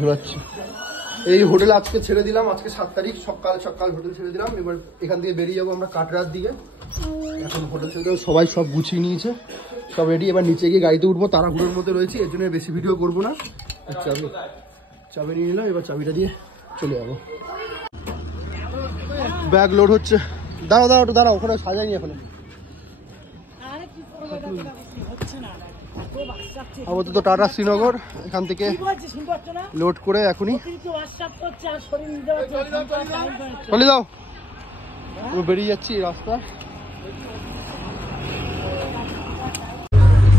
ঝোলাচ্ছি। এই হোটেল আজকে ছেড়ে দিলাম, আজকে 7 তারিখ, সকাল সকাল হোটেল ছেড়ে দিলাম। এবার এখান থেকে বেরিয়ে যাবো আমরা কাটরার দিকে। এখন হোটেল ছেড়ে দেবো, সবাই সব গুছিয়ে নিয়েছে, সব রেডি। এবার নিচে গিয়ে গাড়িতে উঠবো, তাড়াহুড়োর মধ্যে রয়েছি, এর জন্য বেশি ভিডিও করবো না। চাবি নিয়ে নিলাম, এবার চাবিটা দিয়ে চলে যাবো। ব্যাগ লোড হচ্ছে, দাঁড়াও দাঁড়াও একটু দাঁড়াও, ওখানে সাজাইনি এখনো। আপাতত টাটা শ্রীনগর, এখান থেকে লোড করে এখনই চলে যাও। বেরিয়ে যাচ্ছি রাস্তা,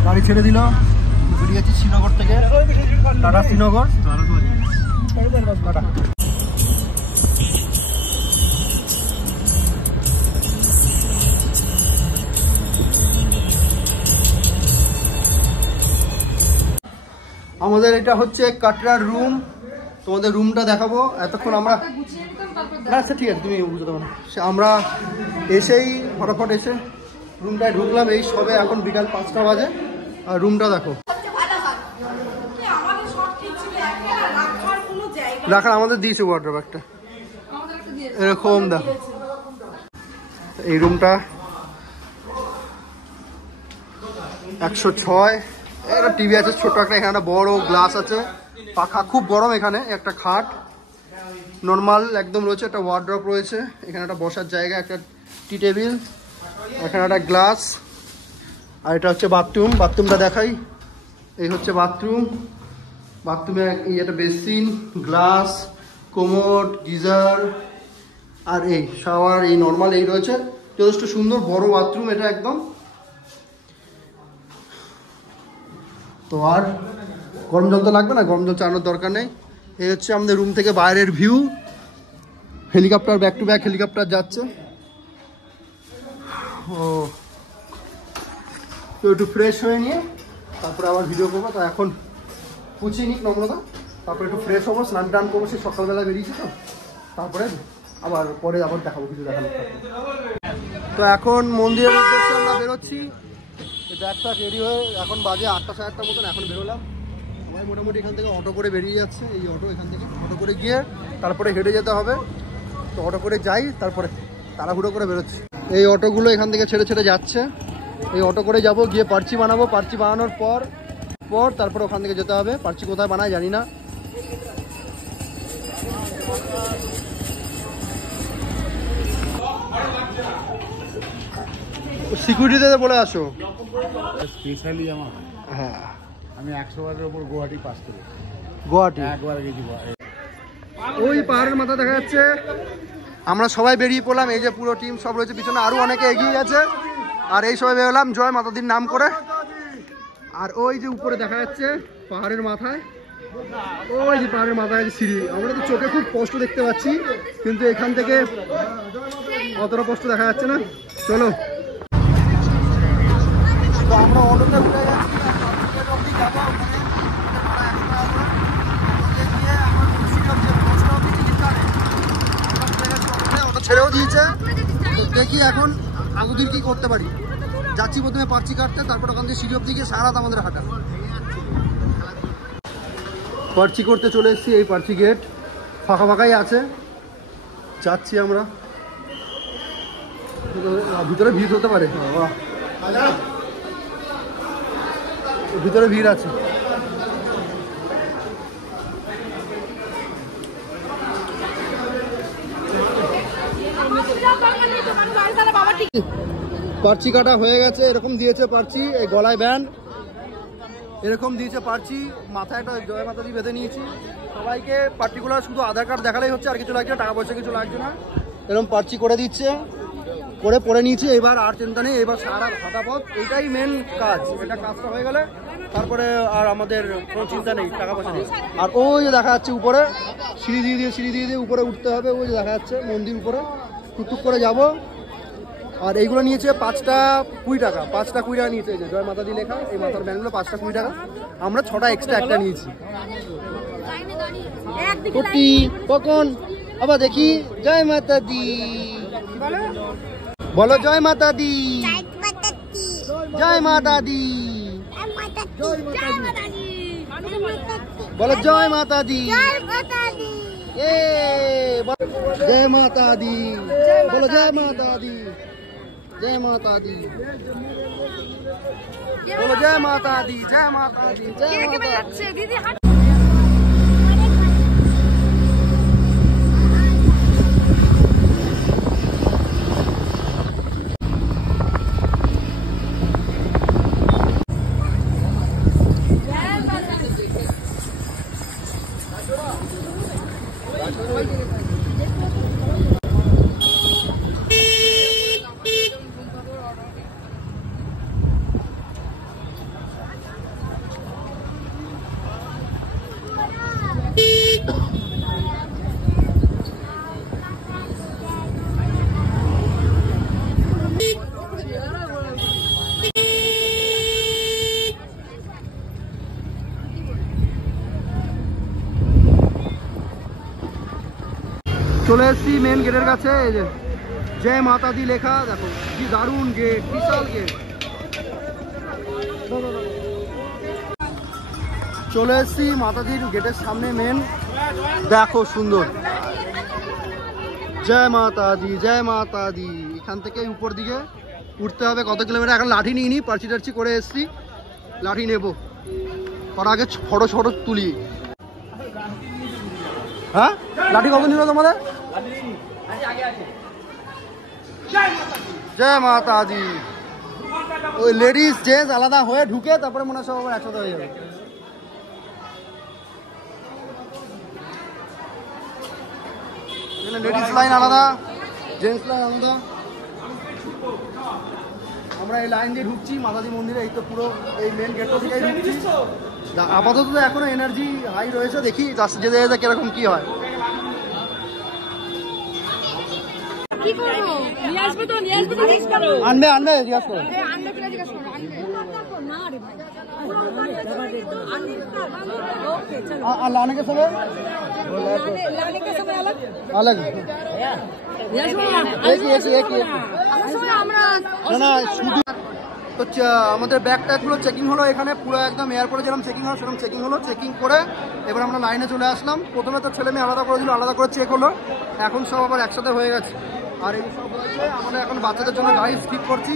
গাড়ি ছেড়ে দিল, বেরিয়ে যাচ্ছি শ্রীনগর থেকে, টাটা শ্রীনগর। আমাদের এটা হচ্ছে কাটরার রুম, তোমাদের রুমটা দেখাবো। এতক্ষণ আমরা না, আচ্ছা ঠিক আছে, তুমি বুঝতে পারো না। আমরা এসেই ফটাফট এসে রুমটায় ঢুকলাম, এই সবে এখন বিকাল 5টা বাজে। আর রুমটা দেখো, রাখার আমাদের দিয়েছে ওয়ার্ডরোব একটা এরকম, দেখো এই রুমটা 106। একটা টিভি আছে ছোট একটা, এখানে একটা বড় গ্লাস আছে, পাখা, খুব গরম এখানে। একটা খাট নর্মাল একদম রয়েছে, একটা ওয়ার্ডরোব রয়েছে, এখানে একটা বসার জায়গা, একটা টি টেবিল, এখানে একটা গ্লাস। আর এটা হচ্ছে বাথরুম, বাথরুমটা দেখাই। এই হচ্ছে বাথরুম, বাথরুমে এই একটা বেসিন, গ্লাস, কোমোড, গিজার, আর এই শাওয়ার, এই নর্মাল এই রয়েছে। যথেষ্ট সুন্দর বড় বাথরুম এটা একদম। তো আর গরম জল তো লাগবে না, গরম জল চালানোর দরকার নেই। এই হচ্ছে আমাদের রুম থেকে বাইরের view. Helicopter back to back helicopter যাচ্ছে। ও তো একটু ফ্রেশ হয়ে নিয়ে তারপরে আবার ভিডিও করবো। তো এখন পুছিয়ে নিক নম্রতা, তারপরে একটু ফ্রেশ হবো, স্নান টান করবো, সে সকালবেলা বেরিয়েছি তো, তারপরে আবার পরে আবার দেখাবো কিছু দেখানো। তো এখন মন্দিরের উদ্দেশ্যে আমরা বেরোচ্ছি, ব্যাগটা রেডি হয়ে এখন বাজে 8টা 8:30 মতন। এখন বেরোলাম, সবাই মোটামুটি এখান থেকে অটো করে বেরিয়ে যাচ্ছে। এই অটো, এখান থেকে অটো করে গিয়ে তারপরে হেঁটে যেতে হবে। তো অটো করে যাই, তারপরে তাড়াহুড়ো করে বেরোচ্ছি। এই অটোগুলো এখান থেকে ছেড়ে ছেড়ে যাচ্ছে, এই অটো করে যাব, গিয়ে পার্চি বানাবো। পার্চি বানানোর পর তারপর ওখান থেকে যেতে হবে। পার্চি কোথায় বানায় জানি না। সিকিউরিটিতে বলে আসো। স্পেশালি আমার, হ্যাঁ আমি 100 বারের উপর গুয়াহাটি পাস করি। গুয়াহাটি একবার গেছি। ওই পাহাড়ের মাথা দেখা যাচ্ছে। আমরা সবাই বেরিয়ে পড়লাম, এই যে পুরো টিম সব রয়েছে পিছনে, আরো অনেকে এগিয়ে গেছে। আর এই সবাই বেরোলাম জয় মাতাদির নাম করে। আর ওই যে উপরে দেখা যাচ্ছে পাহাড়ের মাথায়, ওই যে পাহাড়ের মাথায় সিঁড়ি। আমরা তো চোখে খুব স্পষ্ট দেখতে পাচ্ছি, কিন্তু এখান থেকে অতটা স্পষ্ট দেখা যাচ্ছে না। চলো, তো আমরা অটোতে উঠে যাচ্ছি, অটো ছেড়েও দিয়েছে। দেখি এখন আগুদির কি করতে পারি। যাচ্ছি প্রথমে পার্চি কাটতে, তারপর ওখান থেকে সিঁড়ি অব্দি গিয়ে সারা রাত আমাদের হাঁটা। পার্চি করতে চলে এসেছি, এই পার্চি গেট ফাঁকা ফাঁকাই আছে, যাচ্ছি আমরা। ভিতরে ভিড় হতে পারে, ভিতরে ভিড় আছে। পার্চি কাটা হয়ে গেছে, এরকম দিয়েছে পার্চি, এই গলায় ব্যান্ড এরকম দিয়েছে পার্চি, মাথায় একটা জয় মাতা দিয়ে বেঁধে নিয়েছি। সবাইকে পার্টিকুলার শুধু আধার কার্ড দেখালেই হচ্ছে, আর কিছু লাগছে না, টাকা পয়সা কিছু লাগছে না। এরকম পার্চি করে দিচ্ছে, করে পরে নিয়েছি। এবার আর চিন্তা নেই, এবার সারা হাঁটা পথ, এইটাই মেন কাজ। এটা কাজটা হয়ে গেলে তারপরে আর আমাদের কোনো চিন্তা নেই, টাকা পয়সা নেই। আর ওই যে দেখা যাচ্ছে উপরে সিঁড়ি দিয়ে উপরে উঠতে হবে, ওই যে দেখা যাচ্ছে মন্দির উপরে, টুকটুক করে যাব। আর এইগুলো নিয়েছে 5টা 20 টাকা, 5টা 20 টাকা নিয়েছে। এই যে জয় মাতা দি লেখা, এই মাথার ব্যান্ডগুলো 5টা 20 টাকা। আমরা 6টা এক্সট্রা একটা নিয়েছি। কোটি কখন আবার দেখি জয় মাতা দি বলো, জয় মাতা দি, জয় মাতা দি। বলো জয় মাতা দি। জয় মাতা দি। जय माता दी। बोलो जय माता दी। जय माता दी। बोलो जय माता दी। जय माता दी। जय माता दी। दीदी চলে এসছি মেন গেটের কাছে। এই যে জয় মাতা দি লেখা, দেখো কি দারুণ গেট, বিশাল গেট। চলে এসছি মাতাজির গেটের সামনে মেন, দেখো সুন্দর। জয় মাতা দি। জয় মাতা দি। এখান থেকে উপর দিকে উঠতে হবে কত কিলোমিটার, এখন লাঠি নিয়ে নি, পার্চি টার্চি করে এসছি, লাঠি নেবো। তার আগে ফটো ফটো তুলি। হ্যাঁ লাঠি কত নিল তোমাদের? জয় মাতা দি। ওই লেডিস জেন্টস আলাদা হয়ে ঢুকে তারপরে মনে হয় সব আবার একসাথে হয়ে যাবে। লেডিস লাইন আলাদা, জেন্টস লাইন আলাদা। আমরা এই লাইন দিয়ে ঢুকছি মাতাজি মন্দিরে। এই তো পুরো এই মেন গেটটা থেকে ঢুকছি। আপাতত তো এখনো এনার্জি হাই রয়েছে, দেখি যেতে যেতে কিরকম কি হয়। কি করবো? নিয়ে আসবে তো, নিয়ে আসবে তো, জিজ্ঞেস করো। আনবে আনবে জিজ্ঞাসা করো। আনবে কিনা জিজ্ঞেস করো। আনবে না রে ভাই। और लाने के समय लाने के समय अलग अलग না না শুধু তো আমাদের ব্যাগ ট্যাগগুলো চেকিং হলো এখানে, পুরো একদম এয়ারপোর্টে যেরকম চেকিং হয় সেরকম চেকিং হলো। চেকিং করে এবার আমরা লাইনে চলে আসলাম। প্রথমে তো ছেলে মেয়ে আলাদা করে দিল, আলাদা করে চেক হলো, এখন সব আবার একসাথে হয়ে গেছে। আর এই সব হয়েছে আমরা এখন বাচ্চাদের জন্য গাড়ি স্কিপ করছি।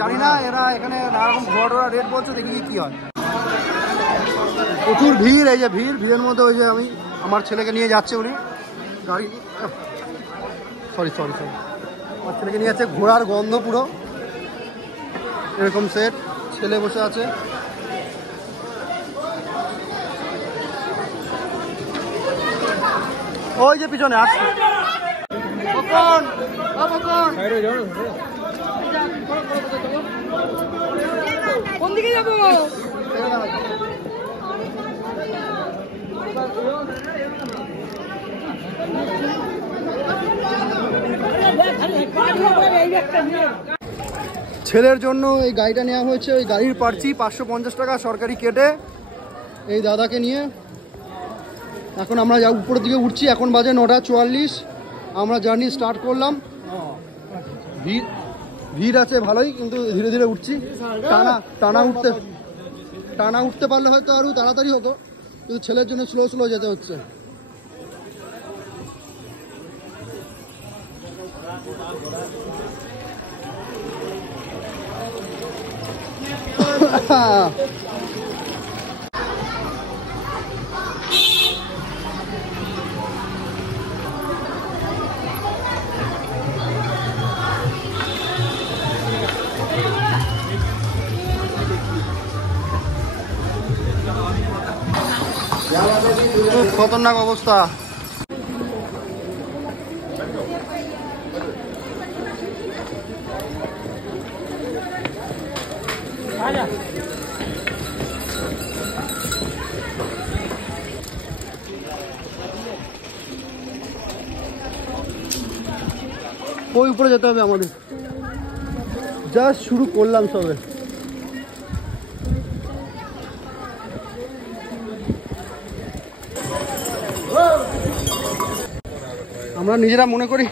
জানি না এরা এখানে নানারকম ঘোড়া রেট বলছে, দেখি কি হয়। প্রচুর ভিড়, এই যে ভিড়ের মধ্যে ওই যে আমি আমার ছেলেকে নিয়ে যাচ্ছে, উনি গাড়ি সরি আমার ছেলেকে নিয়ে যাচ্ছে। ঘোড়ার গন্ধ পুরো এরকম সেট, ছেলে বসে আছে। ওই যে পিছনে আসছে কোন দিকে যাবো? ছেলের জন্য এই গাড়িটা নেওয়া হয়েছে। ওই গাড়ির পার্চি 550 টাকা সরকারি কেটে এই দাদাকে নিয়ে এখন আমরা উপরের দিকে উঠছি। এখন বাজে 9:44, আমরা জার্নি স্টার্ট করলাম। ভিড় আছে ভালোই, কিন্তু ধীরে ধীরে উঠছি। টানা উঠতে পারলে হয়তো আরো তাড়াতাড়ি হতো, কিন্তু ছেলের জন্য স্লো যেতে হচ্ছে। খতরনাক অবস্থা। ওই উপরে যেতে হবে আমাদের, জাস্ট শুরু করলাম সবে। আমরা নিজেরা মনে করি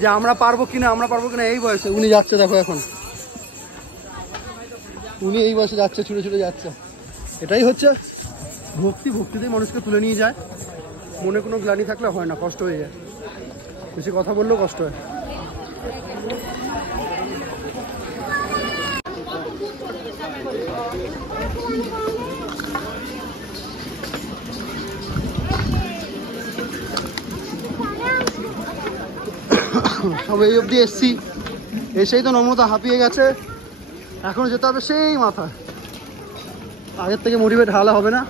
যে আমরা পারবো কিনা এই বয়সে। উনি যাচ্ছে দেখো, এখন উনি এই বয়সে যাচ্ছে, ছুটে যাচ্ছে। এটাই হচ্ছে ভক্তিতেই মানুষকে তুলে নিয়ে যায়। মনে কোনো গ্লানি থাকলে হয় না, কষ্ট হয়ে যায়, বেশি কথা বললেও কষ্ট হয়। সব এই অবধি এসছি, এসেই তো নম্রতা হাঁপিয়ে গেছে, এখনো যেতে হবে সেই মাথা। আগের থেকে মোটিভেট হালা হবে না,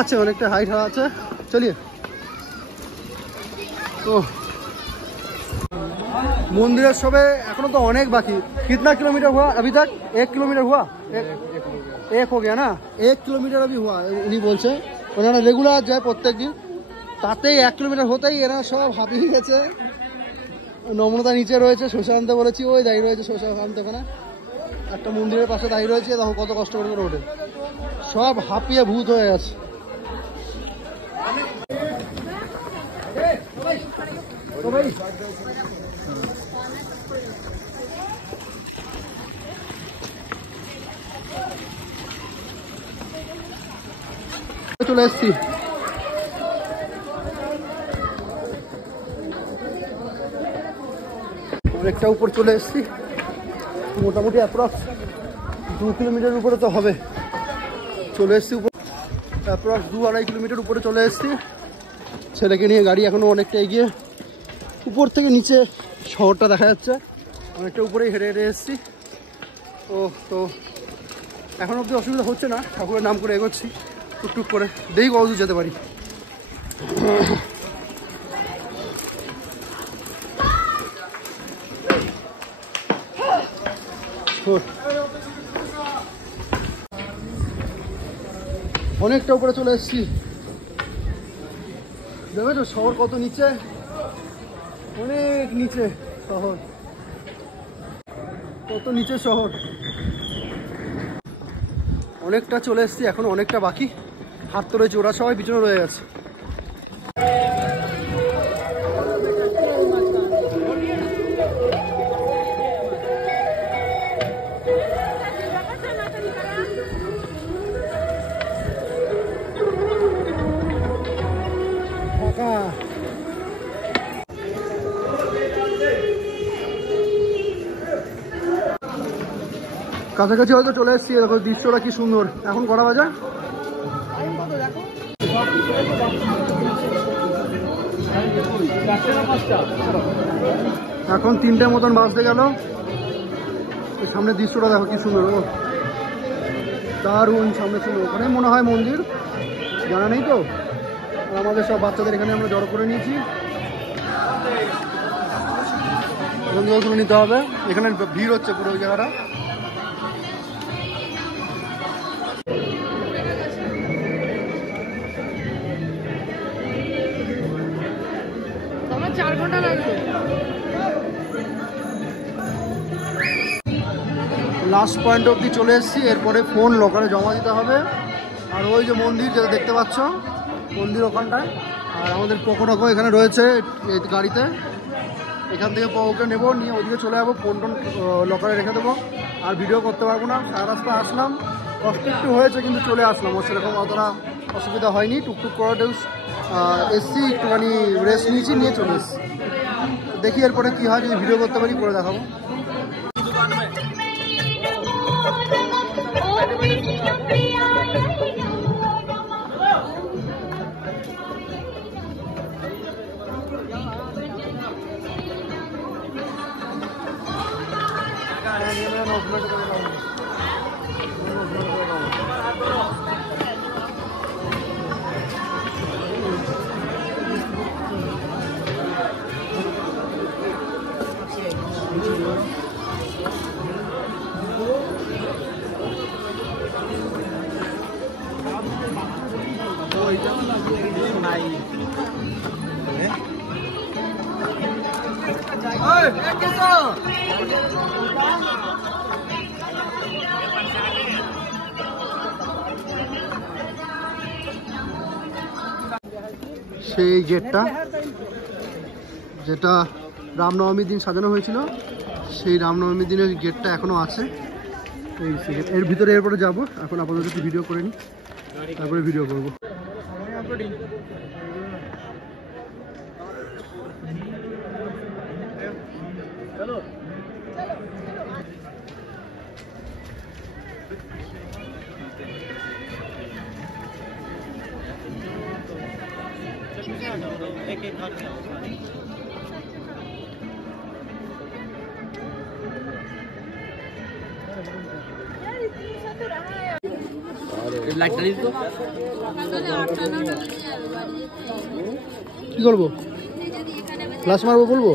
আছে অনেকটা হাইট হারা আছে, চলিয়ে। তো मंदिर सबे एखोनो तो अनेक बाकी। कितना किलोमीटर हुआ अभी तक? 1 किलोमीटर हुआ, एक हो गया ना, 1 किलोमीटर अभी हुआ। उन्हीं बोलছে ওনারা রেগুলার যায় প্রত্যেক দিন, তাতেই 1 কিলোমিটার হতেই এরা সব হাঁপিয়ে গেছে। নম্রতা নিচে রয়েছে, শসা আনতে বলেছি, ওই দাঁড়িয়ে রয়েছে শসা আনতে, ওখানে একটা মন্দিরের পাশে দাঁড়িয়ে রয়েছে, দেখো কত কষ্ট করে ওঠে, সব হাঁপিয়ে ভূত হয়ে গেছে। চলে এসছি, অনেকটা উপর চলে এসছি, মোটামুটি অ্যাপ্রক্স 2 কিলোমিটার উপরে তো হবে। চলে এসছি উপর, অ্যাপ্রক্স 2-2.5 কিলোমিটার উপরে চলে এসছি। ছেলেকে নিয়ে গাড়ি এখনো অনেকটা এগিয়ে, উপর থেকে নিচে শহরটা দেখা যাচ্ছে, অনেকটা উপরেই হেঁটে হেঁটে এসছি। তো এখন অবধি অসুবিধা হচ্ছে না, ঠাকুরের নাম করে এগোচ্ছি টুকটুক করে, দেখি কতদূর যেতে পারি। অনেকটা উপরে চলে এসেছি, দেখো শহর কত নিচে, অনেক নিচে শহর, কত নিচে শহর। অনেকটা চলে এসেছি, এখন অনেকটা বাকি, হাঁটতে রয়েছে, ওরা সবাই পিছনে রয়ে গেছে। কাছাকাছি হয়তো চলে এসেছি, দেখো দৃশ্যটা কি সুন্দর। এখন কটা বাজে? এখন 3টের মতন বাজতে গেল। সামনে দৃশ্যটা দেখো কি সুন্দর, দারুণ সামনে ছিল। ওখানে মনে হয় মন্দির, জানা নেই তো। আমাদের সব বাচ্চাদের এখানে আমরা জড়ো করে নিয়েছি, এখান থেকে তুলে নিতে হবে। এখানে ভিড় হচ্ছে পুরো ওই জায়গাটা। আমার 4 ঘন্টা লাগবে। লাস্ট পয়েন্ট অবধি চলে এসেছি, এরপরে ফোন লকারে জমা দিতে হবে। আর ওই যে মন্দির যেটা দেখতে পাচ্ছ, মন্দির ওখানটায়। আর আমাদের পোকো এখানে রয়েছে এই গাড়িতে, এখান থেকে পোকোকে নেবো, নিয়ে ওইদিকে চলে যাবো, ফোন টোন লকারে রেখে দেবো। আর ভিডিও করতে পারবো না, সারা রাস্তা আসলাম, কষ্ট একটু হয়েছে কিন্তু চলে আসলাম, ওর সেরকম অতটা অসুবিধা হয়নি। টুকটুক করে এসছি, একটুখানি রেস্ট নিয়েছি, নিয়ে চলে এসছি। দেখি এরপরে কী হয়, যদি ভিডিও করতে পারি করে দেখাবো। সেই গেটটা যেটা রামনবমীর দিন সাজানো হয়েছিল, সেই রামনবমীর দিনের গেটটা এখনো আছে। এর ভিতরে এরপরে যাবো, এখন আপাতত একটু ভিডিও করে নিই। তারপরে ভিডিও করবো। কি করবো? ফ্লাশ মারবো বলবো?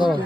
দাঁড়াও।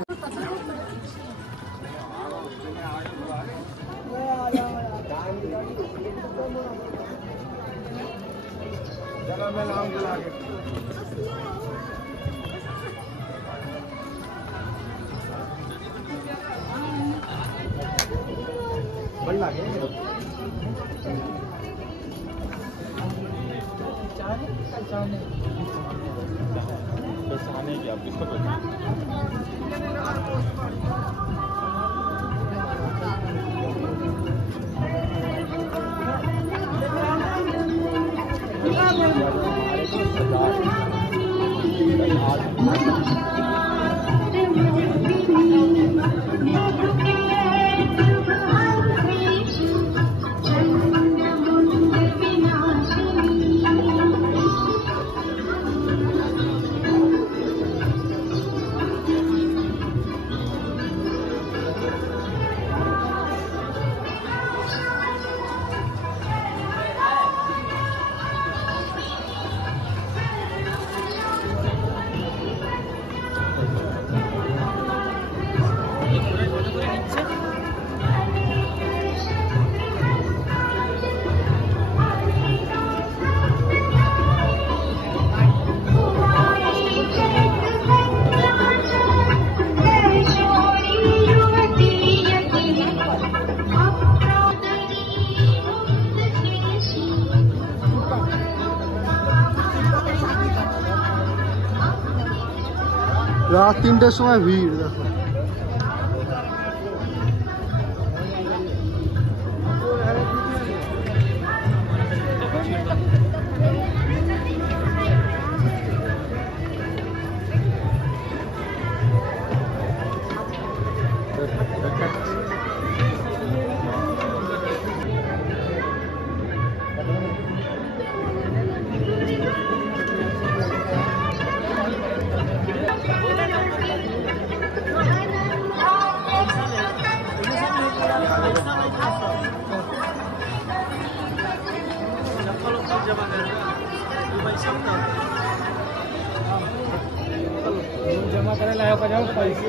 রাত 3টার সময় ভিড় দেখো। जमा करे लाया जाओ पैसे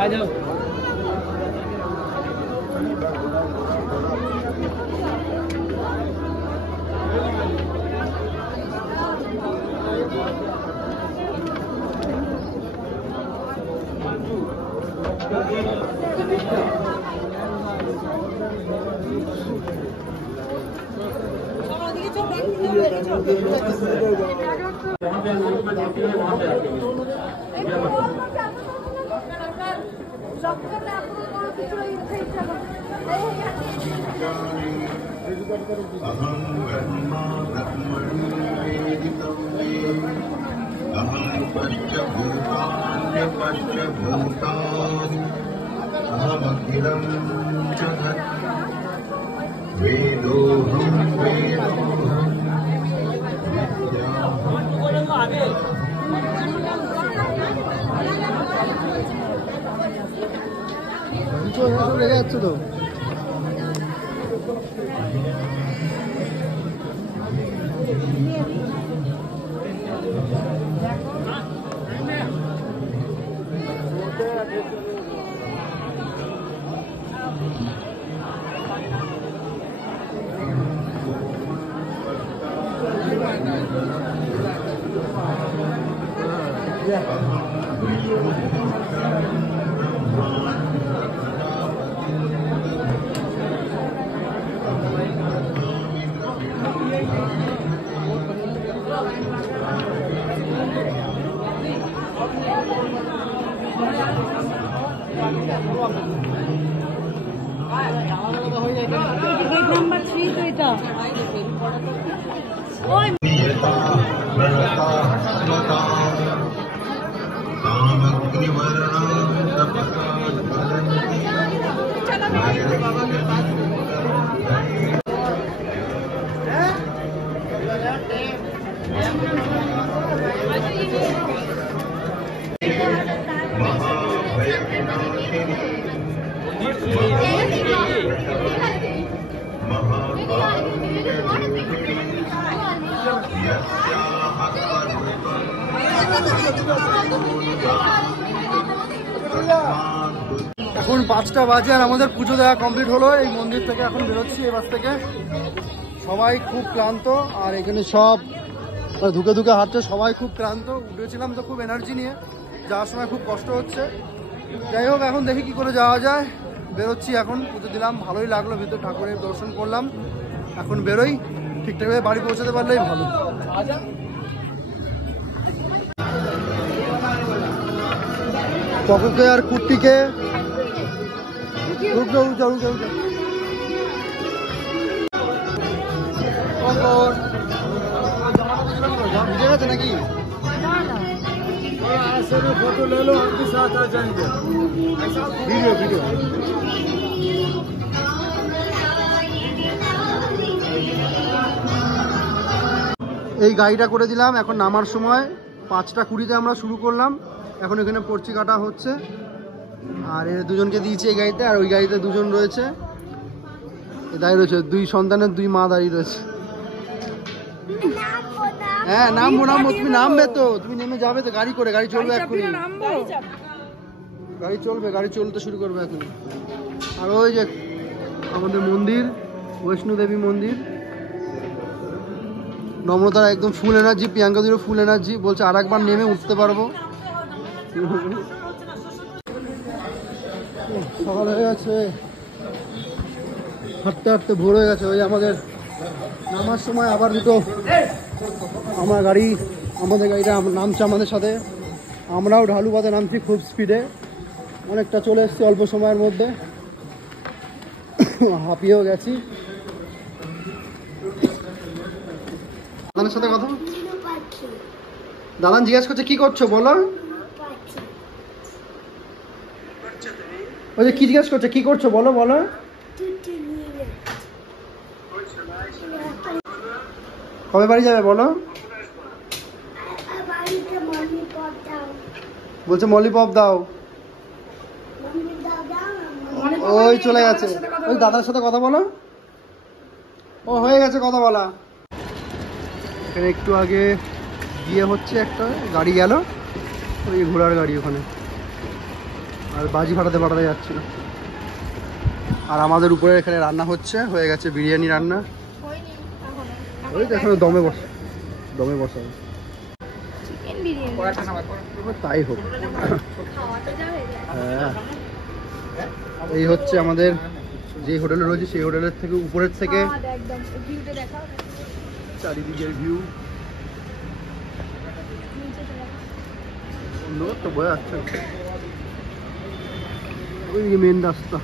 आ जाओ। লেগে যাচ্ছে তো। গেট নাম্বার 3 তো এটা ওই এখন 5টা বাজে আর আমাদের পুজো দেওয়া কমপ্লিট হলো। এই মন্দির থেকে এখন বেরোচ্ছি এই বাস থেকে। সবাই খুব ক্লান্ত আর এখানে সব ধুকে ধুকে হাঁটছে, সবাই খুব ক্লান্ত। উঠেছিলাম তো খুব এনার্জি নিয়ে, যাওয়ার সময় খুব কষ্ট হচ্ছে। যাই হোক, এখন দেখি কি করে যাওয়া যায়। বেরোচ্ছি এখন, পুজো দিলাম, ভালোই লাগলো, ভিতর ঠাকুরের দর্শন করলাম। এখন বেরোই, ঠিকঠাকভাবে বাড়ি পৌঁছাতে পারলেই ভালো। চককে আর কুর্তিকে ভিজে গেছে নাকি? फोटो ले लो, हम भी साथ आ जाएंगे। ভিডিও ভিডিও এই গাড়িটা করে দিলাম। এখন নামার সময় 5টা 20-তে আমরা শুরু করলাম। এখন এখানে পর্চি কাটা হচ্ছে। আর এর দুজনকে দিয়েছি এই গাড়িতে, আর ওই গাড়িতে দুজন রয়েছে, দাঁড়িয়ে রয়েছে, 2 সন্তানের 2 মা দাঁড়িয়ে রয়েছে। হ্যাঁ নামবো নামবো, তুমি নামবে তো, তুমি নেমে যাবে তো, গাড়ি করে, গাড়ি চলবে এক্ষুনি, গাড়ি চলবে, গাড়ি চলতে শুরু করবে এখন। আর ওই যে আমাদের মন্দির, বৈষ্ণো দেবী মন্দির। নম্রতার একদম ফুল এনার্জি, প্রিয়াঙ্কাদিরও ফুল এনার্জি, বলছে আর একবার নেমে উঠতে পারবো। সকাল হয়ে গেছে, হাঁটতে হাঁটতে ভোর হয়ে গেছে। ওই আমাদের নামার সময় আবার দুটো আমার গাড়ি, আমাদের গাড়িটা নামছে আমাদের সাথে। আমরাও ঢালুপাতে নামছি খুব স্পিডে, অনেকটা চলে এসেছি অল্প সময়ের মধ্যে, হাঁপিয়েও গেছি। দাদানের সাথে কথা, দাদান জিজ্ঞাসা করছে কি করছো বলো। ওই যে কি জিজ্ঞাসা করছে, কি করছো বলো বলো। কবে বাড়ি যাবে বলো। বলছে মলিপপ দাও। ওই চলে গেছে, ওই দাদার সাথে কথা বলো। ও হয়ে গেছে কথা বলা। এখানে একটু আগে গিয়ে হচ্ছে, একটা গাড়ি গেল, ওই ঘোড়ার গাড়ি ওখানে, আর বাজি ফাটাতে ফাটাতে যাচ্ছিল। আর আমাদের উপরে এখানে রান্না হচ্ছে, হয়ে গেছে বিরিয়ানি রান্না। ওই তো এখানে দমে বসা তাই হোক। হ্যাঁ, এই হচ্ছে আমাদের যে হোটেলে রয়েছে, সেই হোটেলের থেকে উপরের থেকে চারিদিকের ভিউ। অন্ধকার তো বোঝা যাচ্ছে, ওই মেন রাস্তা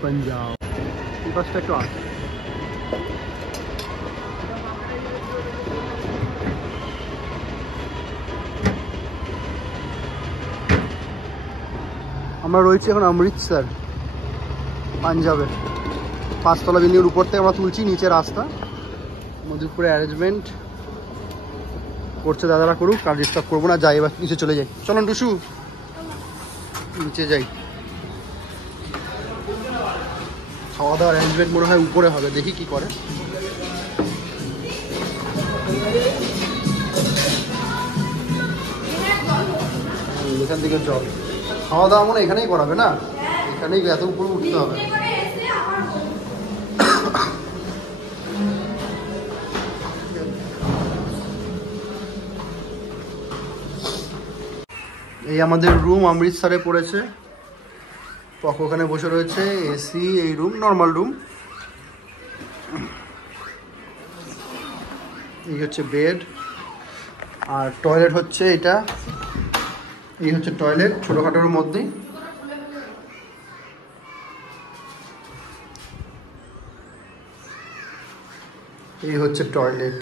পাঞ্জাব। এই পাশটা একটু আছে। আমরা রয়েছি এখন অমৃতসর, পাঞ্জাবে। 5তলা বিল্ডিংয়ের উপর থেকে আমরা তুলছি, নিচে রাস্তা, মধুপুরে অ্যারেঞ্জমেন্ট করছে দাদারা, করুক, আর ডিস্টার্ব করবো না। যাই এবার নিচে চলে যাই, চলুন টুসু নিচে যাই। খাওয়া দাওয়ার অ্যারেঞ্জমেন্ট মনে হয় উপরে হবে, দেখি কি করে। এখান থেকে জল, খাওয়া দাওয়া মনে এখানেই করাবে না, এখানেই এত উপরে উঠতে হবে। এই আমাদের রুম অমৃতসরে পড়েছে। পক ওখানে বসে রয়েছে, এসি, এই রুম নর্মাল রুম। এই হচ্ছে বেড, আর টয়লেট হচ্ছে এটা। এই হচ্ছে টয়লেট ছোটোখাটোর মধ্যে। এই হচ্ছে টয়লেট।